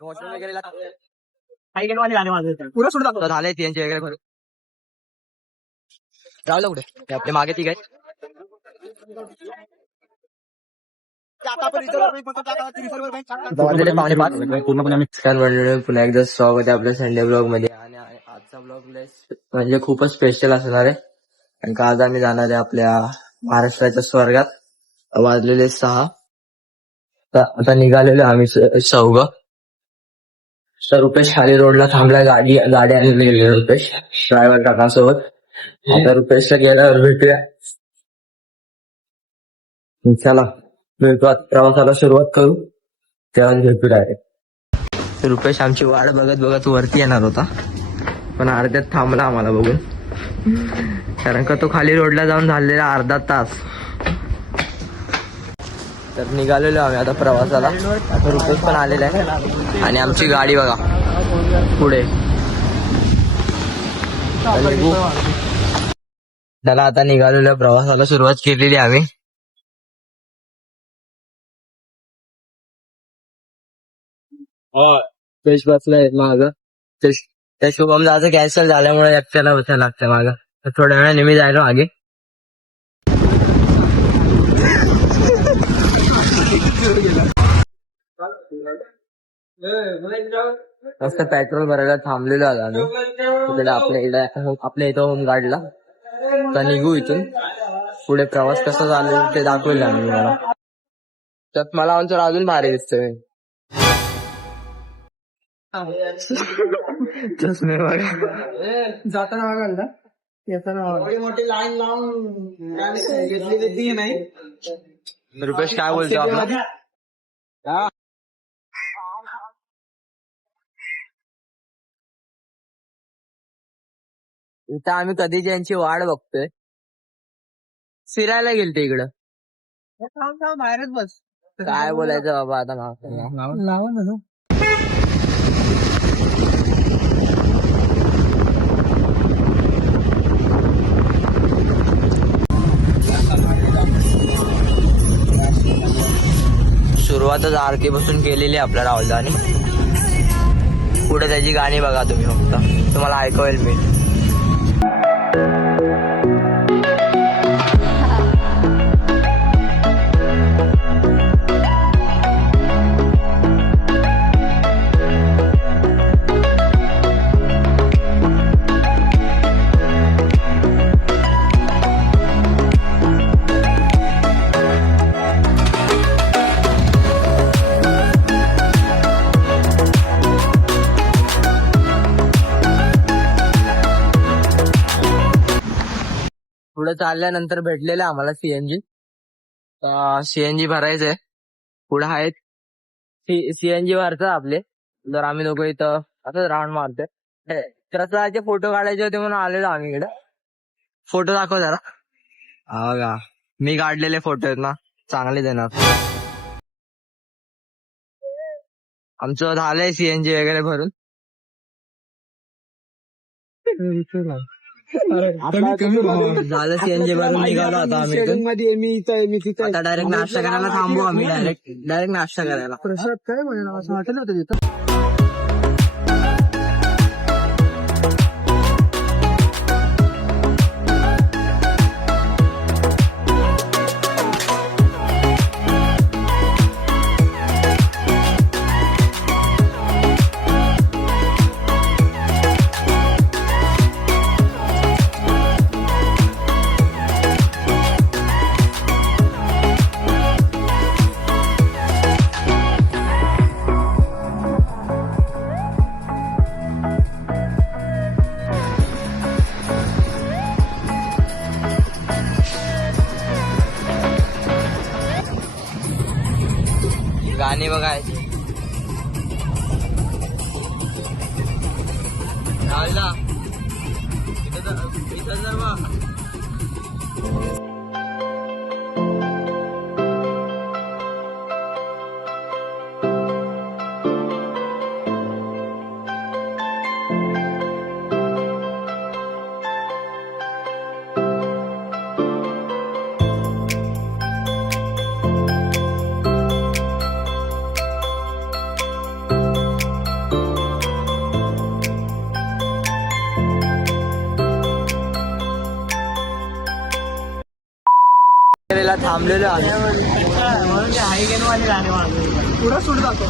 पुरा सोडतात झाले त्यांचे वगैरे भरून राहुल कुठे आपले मागे ती काय पुन्हा एकदा स्वागत आहे आपल्या संडे ब्लॉग मध्ये. आणि आजचा ब्लॉग म्हणजे खूपच स्पेशल असणार आहे, कारण का आज आम्ही जाणार आहे आपल्या महाराष्ट्राच्या स्वर्गात. वाजलेले 6. आता निघालेलो आम्ही चौघ. तर रुपेश खाली रोडला थांबलाय, गाडी आणलेली रुपेश ड्रायव्हर काकासोबत. आता रुपेशला गेल्यावर भेटूया. चला भेटू, प्रवासाला सुरुवात करू, तेव्हा भेटू डायरेक्ट. रुपेश आमची वाट बघत बघत वरती येणार होता, पण अर्ध्यात थांबला आम्हाला बघून, कारण का तो खाली रोडला जाऊन झालेला अर्धा तास. तर निघालेलो आम्ही आता प्रवासाला. आता रुपेश पण आलेला आहे आणि आमची गाडी बघा पुढे. त्याला आता निघालेलो प्रवासाला सुरुवात केलेली आम्ही. रुपेश बसलाय माग. त्या शुभम दाचं कॅन्सल झाल्यामुळे एकट्याला बसायला लागतंय माग. तर थोड्या वेळाने मी जायलो आगे. मस्त पेट्रोल भरायला थांबलेलो आम्ही आपल्या इथं होम गार्डला. तर निघू इथून. पुढे प्रवास कसा झाला ते दाखवलं आम्ही मला. त्यात मला आमचं अजून भारी दिसतंय. चष्मे बघा जाताना बघाल येताना मोठी लाईन लावून घेतली नाही. रुपेश काय बोलतो आपला? इथं आम्ही कधी यांची वाट बघतोय. फिरायला गेलते इकडं. बाहेरच बस. काय बोलायचं बाबा आता लावा ना. सुरुवातच आरतीपासून केलेली आपल्या राहुलदानी. पुढे त्याची गाणी बघा तुम्ही, फक्त तुम्हाला ऐकवेल मी. पुढे चालल्यानंतर भेटलेलं आम्हाला सीएनजी भरायचंय. पुढे आहेत सीएनजी भरतात आपले. जर आम्ही लोक इथं असंच राऊंड मारतोय. प्रसादाचे फोटो काढायचे होते म्हणून आलेलो आम्ही इकडे. फोटो दाखव जरा. हा का, मी काढलेले फोटो आहेत ना, चांगले देणार. आमचं झालंय सीएनजी वगैरे भरून. झालं सीएनजी भरून निघालो आता आम्ही. आता डायरेक्ट नाश्ता करायला थांबू आम्ही. डायरेक्ट नाश्ता करायला. प्रसाद काय म्हणा असं वाटलं होतं तिथं. गाणी बघायची. राहुलला इथं जर बघ. थांबलेलो आहे. पुढं सुट जातो.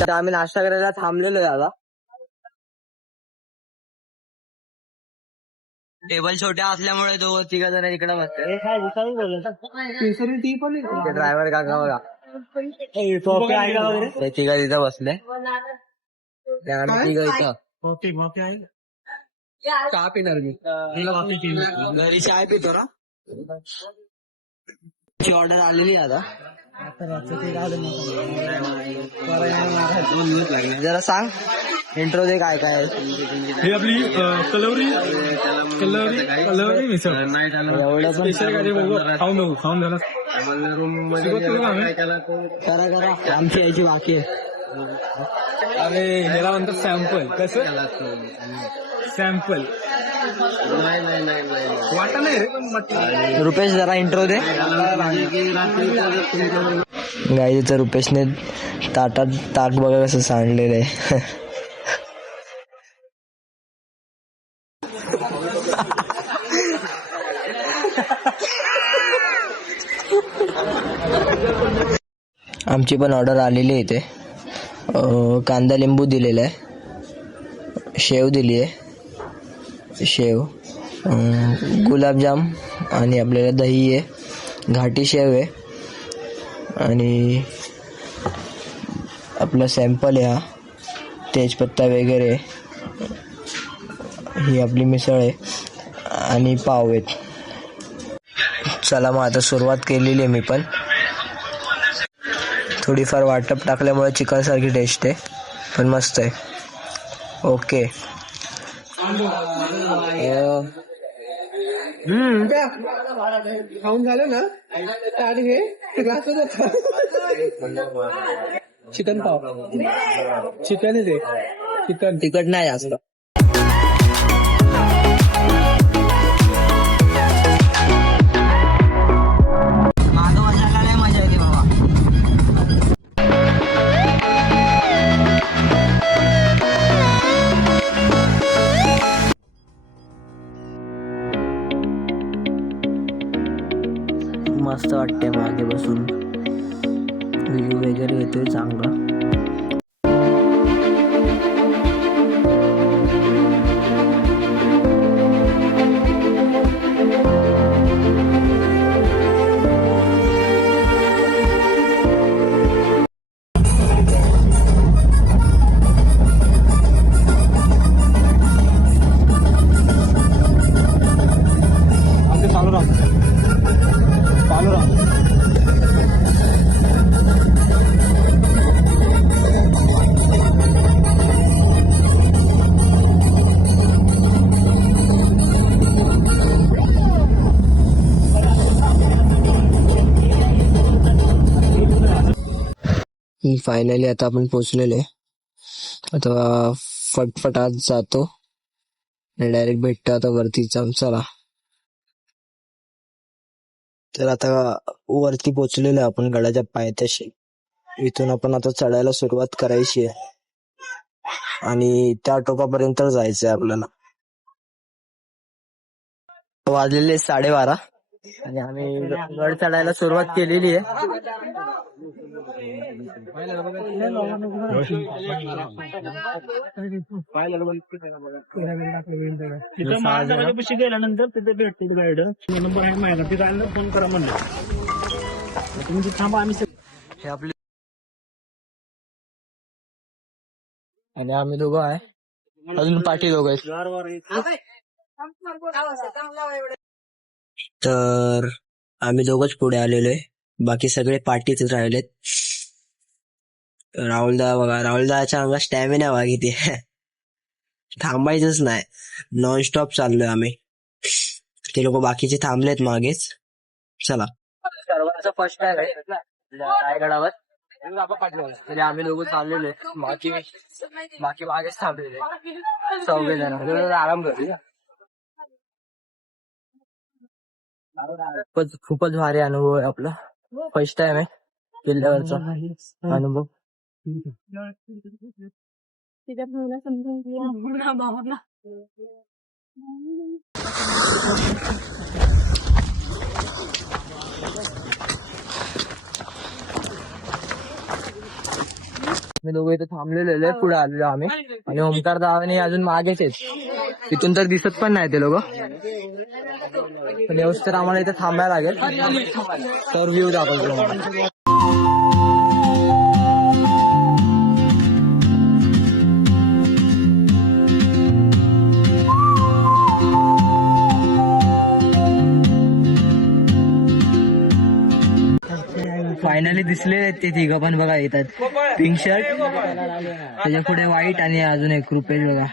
तर आम्ही नाश्ता करायला थांबलेलो आहे आता. टेबल छोट्या असल्यामुळे तो तिघ जण इकडे बसते. केसरी टी पण ड्रायव्हर काका बघा ते तिघ तिथं बसले. आम्ही तिघ इथं चहा पिणार मी. घरी चाय पितो ना. ऑर्डर आलेली आता. जरा सांग इंट्रो दे काय काय. ही आपली कलवरी मिसळ एवढं स्पेशल गाडी बघू. खाऊन झाला. करा करा आमची यायची बाकी आहे. अरे ह्याला म्हणतात सॅम्पल. कसं सॅम्पल वाटा नाही रे. रुपेश जरा इंट्रो दे. गाईचं रुपेशने ताटात ताक बघा कसं सांडलेलं आहे. आमची पण ऑर्डर आलेली आहे इथे. कांदा लिंबू दिलेला आहे. शेव दिली आहे. शेव गुलाबजाम आणि आपल्याला दही आहे. घाटी शेव आहे आणि आपला सॅम्पल आहे हा. तेजपत्ता वगैरे. ही आपली मिसळ आहे आणि पाव आहेत. चला मग आता सुरुवात केलेली आहे मी पण. थोडीफार वाटप टाकल्यामुळे चिकन सारखी टेस्ट आहे पण मस्त आहे. ओके. खाऊन झालं ना. ताट घे. चिकन पाव. चिकन आहे ते. चिकन तिखट नाही जास्त. मस्त वाटते मागे बसून. व्ह्यू वगैरे येतोय चांगला. फायनली आता आपण पोहोचलेले. आता फटफट आज जातो डायरेक्ट भेटतो आता वरती. चला तर आता वरती पोहोचलेलो आहे आपण गडाच्या पायथ्याशी. इथून आपण आता चढायला सुरुवात करायची आहे आणि त्या टोकापर्यंत जायचंय आपल्याला. वाजलेले 12:30 आणि आम्ही गड चढायला सुरुवात केलेली आहे. गेल्यानंतर तिथे भेटते गाईड नंबर आहे माझ्या. तिथे फोन करा म्हणलं तुम्ही थांबा. आम्ही हे आपली आणि आम्ही दोघं आहे. अजून पाठी दोघं आहेत. तर आम्ही दोघंच पुढे आलेलो आहे. बाकी सगळे पाठीच राहिलेत. राहुलदा बघा. राहुलदाच्या अंगात स्टॅमिना बघा किती. थांबायचंच नाही. नॉनस्टॉप चाललोय आम्ही. ते लोक बाकीचे थांबलेत मागेच. चला सर्वांचा फर्स्ट टाइम आहे रायगडावर. आम्ही लोक चाललेलो आहे. बाकी मागेच थांबलेले 4 जण. आराम करूया. खूपच भारी अनुभव आहे आपला. फर्स्ट टाइम आहे किल्ल्यावरचा अनुभव. तिच्या भाऊला समजून भावाला मी दोघं इथे थांबलेले पुढे आलेलो आम्ही आणि ओमकार दावाने अजून मागेच आहेत. तिथून तर दिसत पण नाही ते लोक. पण व्यवस्थित तर आम्हाला इथे थांबायला लागेल. तर व्ह्यू दाखवतो. फायनली दिसले ते तिघं पण बघा येतात. पिंक शर्ट, त्याच्या पुढे व्हाईट आणि अजून एक रुपेश बघा.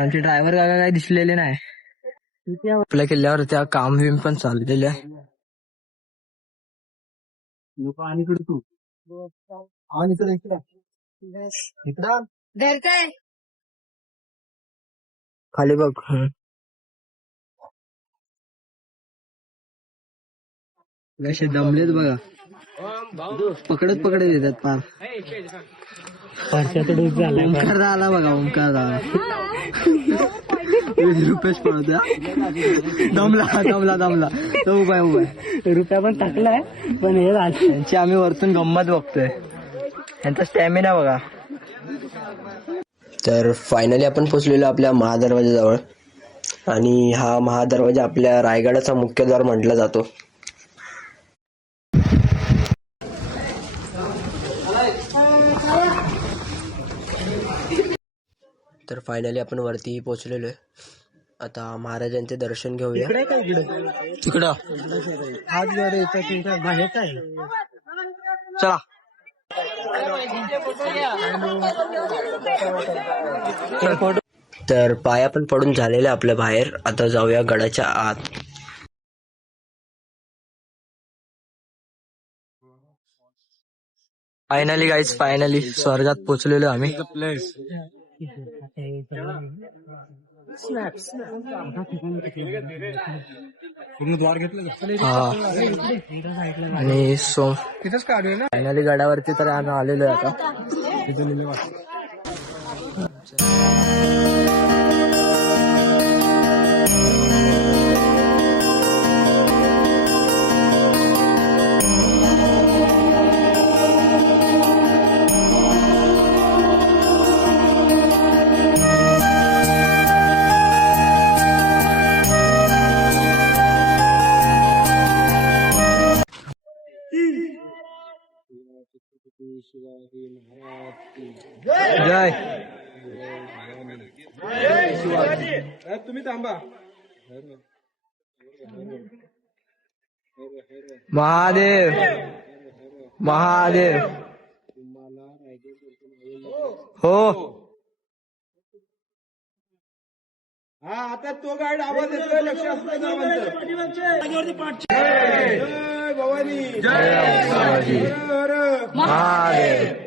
आमचे ड्रायव्हर काका काही दिसलेले नाही. आपल्या किल्ल्यावर त्या काम विम पण चाललेले आहे. खाली बघ. कसे दमलेत बघा. पकडत पकडत येतात पार. ओमकार आला बघा. ओमकार आला. रुपेश पळत्या. दमला तो उभा रुपया पण टाकलाय. पण हे त्यांची आम्ही वरतून गंमत बघतोय. यांचा स्टॅमिना बघा. तर फायनली आपण पोहोचलेलो आपल्या महादरवाजाजवळ आणि हा महादरवाजा आपल्या रायगडाचा मुख्य द्वार म्हटला जातो. तर फायनली आपण वरती पोहोचलेलो आहे. आता महाराजांचे दर्शन घेऊया. तिकडं चला. तर पाया पण पडून झालेला आपल्या बाहेर. आता जाऊया गडाच्या आत. फायनली गाईज, फायनली स्वर्गात पोहोचलेलो आम्ही. आणि फायनली गडावरती तर आम्ही आलेलो आहे आता. जय तुम्ही थांबा. महादेव महादेव. हो हा आता तो गाईड आवाज येतोय. लक्ष असतं भवानी. महादेव.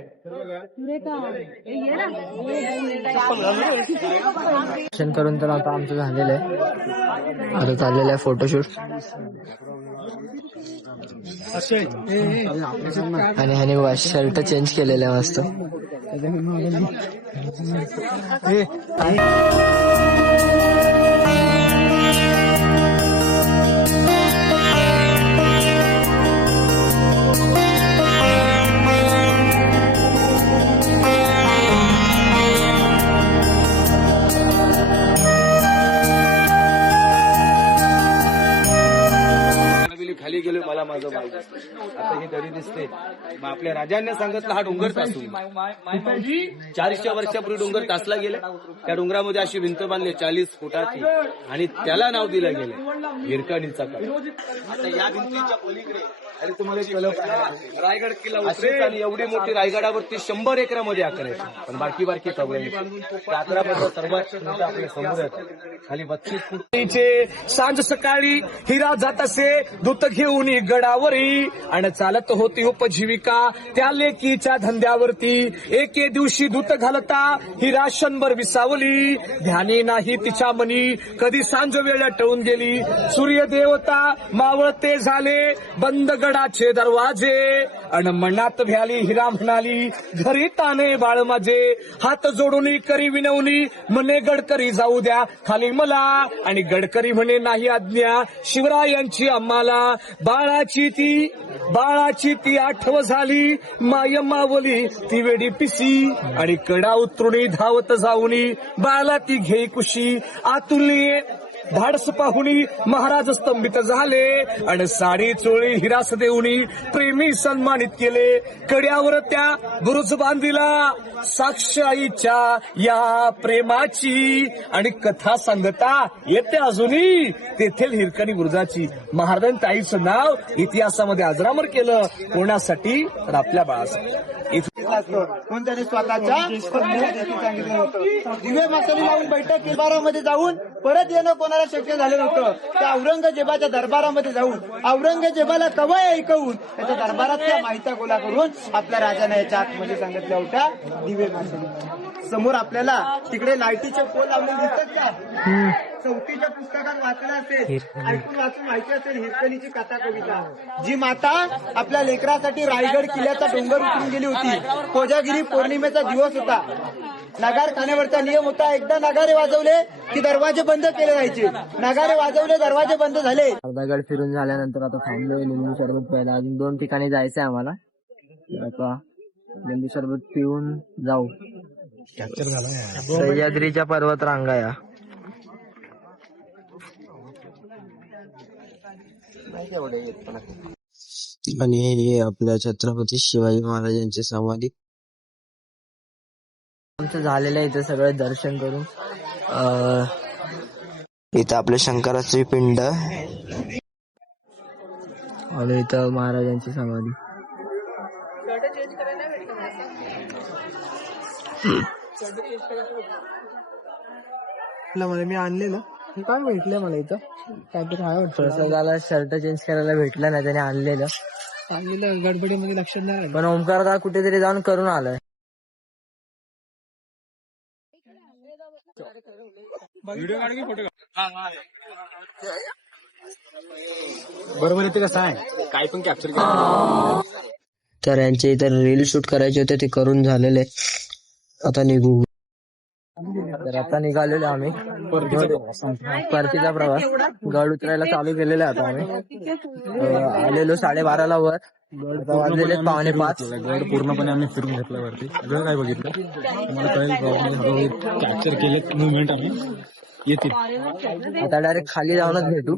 दर्शन करून तर आता आमचं झालेलं आहे. आता चाललेलं आहे फोटोशूट. आणि ह्याने बघा शर्ट चेंज केलेलं आहे मस्त. खाली गेलो मला माझं माहिती. आता ही दरी दिसते. मग आपल्या राजांनी सांगितलं हा डोंगर तासू. 400 वर्षापूर्वी डोंगर तासला गेले. त्या डोंगरामध्ये अशी भिंत बांधली 40 फुटाची आणि त्याला नाव दिलं गेलं हिरकणीचा काळ. आता या भिंतीच्या पलीकडे आणि तुम्हाला रायगड किल्ला असेल आणि एवढी मोठी रायगडावरती 100 एकरामध्ये आकारायची. पण बारकी बारकी कवळे 11 सर्वात आपल्या समोर खाली 32 फूट. सांज सकाळी हिरा जात असे दूत घेऊन गडावरी आणि चालत होती उपजीविका त्या लेकीच्या धंद्यावरती. एके दिवशी दूत घालता ही राशनभर विसावली. ध्यानी नाही तिच्या मनी कधी सांज वेळ टळून गेली. सूर्य देवता मावळते झाले बंद गडाचे दरवाजे. अन मनात भ्याली हिरा म्हणाली घरी ताने बाळ माझे. हात जोडून करी विनवणी म्हणे गडकरी जाऊ द्या खाली मला. आणि गडकरी म्हणे नाही आज्ञा शिवरायांची आम्हाला. बाळाची ती आठव झाली माय मावली ती वेडी पिसी. आणि कडा उतरुणी धावत जाऊनी बाळाला ती घेई कुशी. आतुली धाडस पाहुणी महाराज स्तंभित झाले. आणि साडी चोळी हिरास देऊनी प्रेमी सन्मानित केले. कड्यावर त्या बुरुज बांधिला साक्ष आईच्या या प्रेमाची. आणि कथा सांगता येते अजूनही तेथील हिरकणी बुरुजाची. महाराजांनी ताईचं नाव इतिहासामध्ये अजरामर केलं. कोणासाठी तर आपल्या बाळासाठी. म्हणून त्याने स्वतःच्या पत्नीला सांगितलं होतं. दिवे मासाली लावून बैठक दरबारामध्ये जाऊन परत येणं कोणाला शक्य झालं नव्हतं. त्या औरंगजेबाच्या दरबारामध्ये जाऊन औरंगजेबाला कवय ऐकवून त्याच्या दरबारात त्या माहिती गोळा करून आपल्या राजाने याच्या आतमध्ये सांगितल्या होत्या दिवे मासाली. समोर आपल्याला तिकडे लाईटीचे पोल लावलेले दिसतात का? चौथीच्या पुस्तकात वाचलं असेल, ऐकून वाचून माहिती असेल हिरकणीची कथा कविता. जी माता आपल्या लेकरासाठी रायगड किल्ल्याचा डोंगर उतरून गेली होती. कोजागिरी पौर्णिमेचा दिवस होता. नगार खाण्यावरचा नियम होता एकदा नगारे वाजवले की दरवाजे बंद केले जायचे. नगारे वाजवले दरवाजे बंद झाले. अर्धा गड फिरून झाल्यानंतर आता थांबलोय लिंबू सरबत प्यायला. अजून 2 ठिकाणी जायचंय आम्हाला. आता लिंबू सरबत पिऊन जाऊ. सह्याद्रीच्या पर्वत रांगा या. आणि हे आपल्या छत्रपती शिवाजी महाराजांची समाधी. आमचं झालेलं आहे इथं सगळं दर्शन करून. इथं आपल्या शंकराची पिंड आणि इथं महाराजांची समाधी. मला मी आणलेलं काय भेटलं मला इथं काहीतरी आहे वाटतं. प्रसादाला शर्ट चेंज करायला भेटलं नाही त्याने आणलेलं. गडबडीमध्ये लक्षात नाही आलं. पण ओमकार कुठेतरी जाऊन करून आलाय. बरोबर येते कसं आहे काय पण कॅप्चर तर यांचे इतर रील शूट करायचे होते ते करून झालेले. आता निघू. तर आता निघालेलो आम्ही परतीचा प्रवास. गड उतरायला चालू केलेला आता आम्ही. आलेलो 12:30 वर. आता वाजलेले 4:45. गड पूर्णपणे आम्ही फिरून घेतला वरती. सगळं काय बघितलं तुम्हाला कळेल. कॅप्चर केले मुवमेंट आम्ही येतील. आता डायरेक्ट खाली जाऊनच भेटू.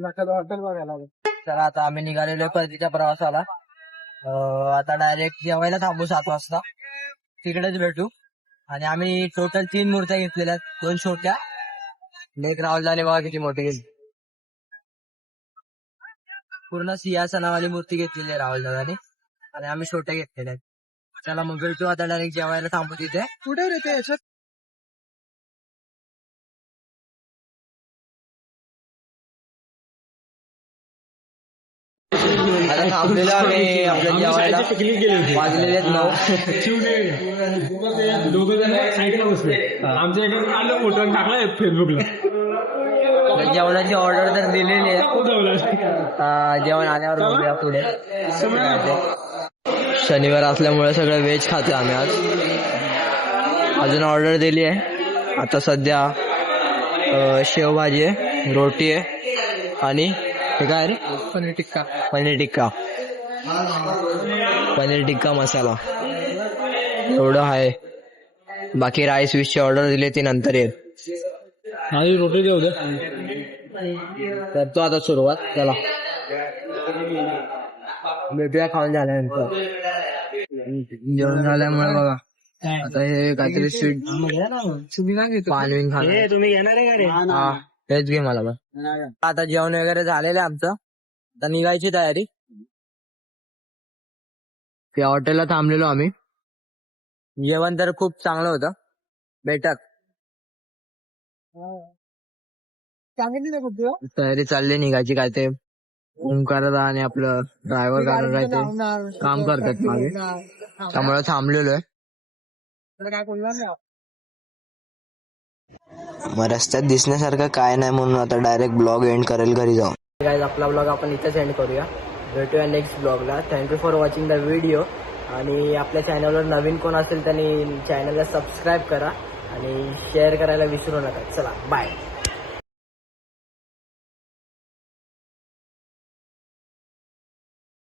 हॉटेल बघायला तर आता आम्ही निघालेलो परतीच्या प्रवासाला. आता डायरेक्ट जेवायला थांबू 7 वाजता. तिकडेच भेटू. आणि आम्ही टोटल 3 मूर्त्या घेतलेल्या. 2 छोट्या. एक राहुलदाने बघा किती मोठी घेतली. पूर्ण सिंहासनावाली मूर्ती घेतलेली आहे राहुलदादाने. आणि आम्ही छोट्या घेतलेल्या आहेत. चला मग भेटू आता डायरेक्ट जेवायला थांबू तिथे. कुठे येते याच्यात आता थांबलेलो आम्ही आपल्या जेवायला. वाजलेले 9. आमच्या आलं फोटो टाकलाय फेसबुकला. जेवणाची ऑर्डर तर दिलेली आहे. जेवण आल्यावर बघूया पुढे. शनिवार असल्यामुळे सगळं व्हेज खातो आम्ही आज. अजून ऑर्डर दिली आहे. आता सध्या शेवभाजी आहे, रोटी आहे आणि हे काय रे पनीर टिक्का. पनीर टिक्का मसाला एवढं आहे. बाकी राईस विशची ऑर्डर दिली ती नंतर येईल. रोटी देऊ दे. करतो आता सुरुवात. चला भेटूया खाऊन झाल्यानंतर. जेवण झाल्यामुळे बघा आता हे काहीतरी स्वीट पानविन खाणार. तुम्ही घेणार आहे का रे? हा तेच घे मला पण. आता जेवण वगैरे झालेलं आहे आमचं. आता निघायची तयारी. त्या हॉटेलला थांबलेलो आम्ही. जेवण तर खूप चांगलं होतं. बेटर. तयारी चालली निघायची. काय ते ओमकारदा आणि आपलं ड्रायव्हर काका काय ते काम करतात मागे, त्यामुळे थांबलेलो आहे. मग रस्त्यात दिसण्यासारखं काय नाही म्हणून आता डायरेक्ट ब्लॉग एंड करेल घरी जाऊन. गाईज आपला ब्लॉग आपण इथेच एंड करूया. भेटूया नेक्स्ट ब्लॉगला. Thank you for watching the video. आणि आपल्या चॅनलवर नवीन कोण असेल त्यांनी चॅनलला सबस्क्राईब करा आणि शेअर करायला विसरू नका. चला बाय.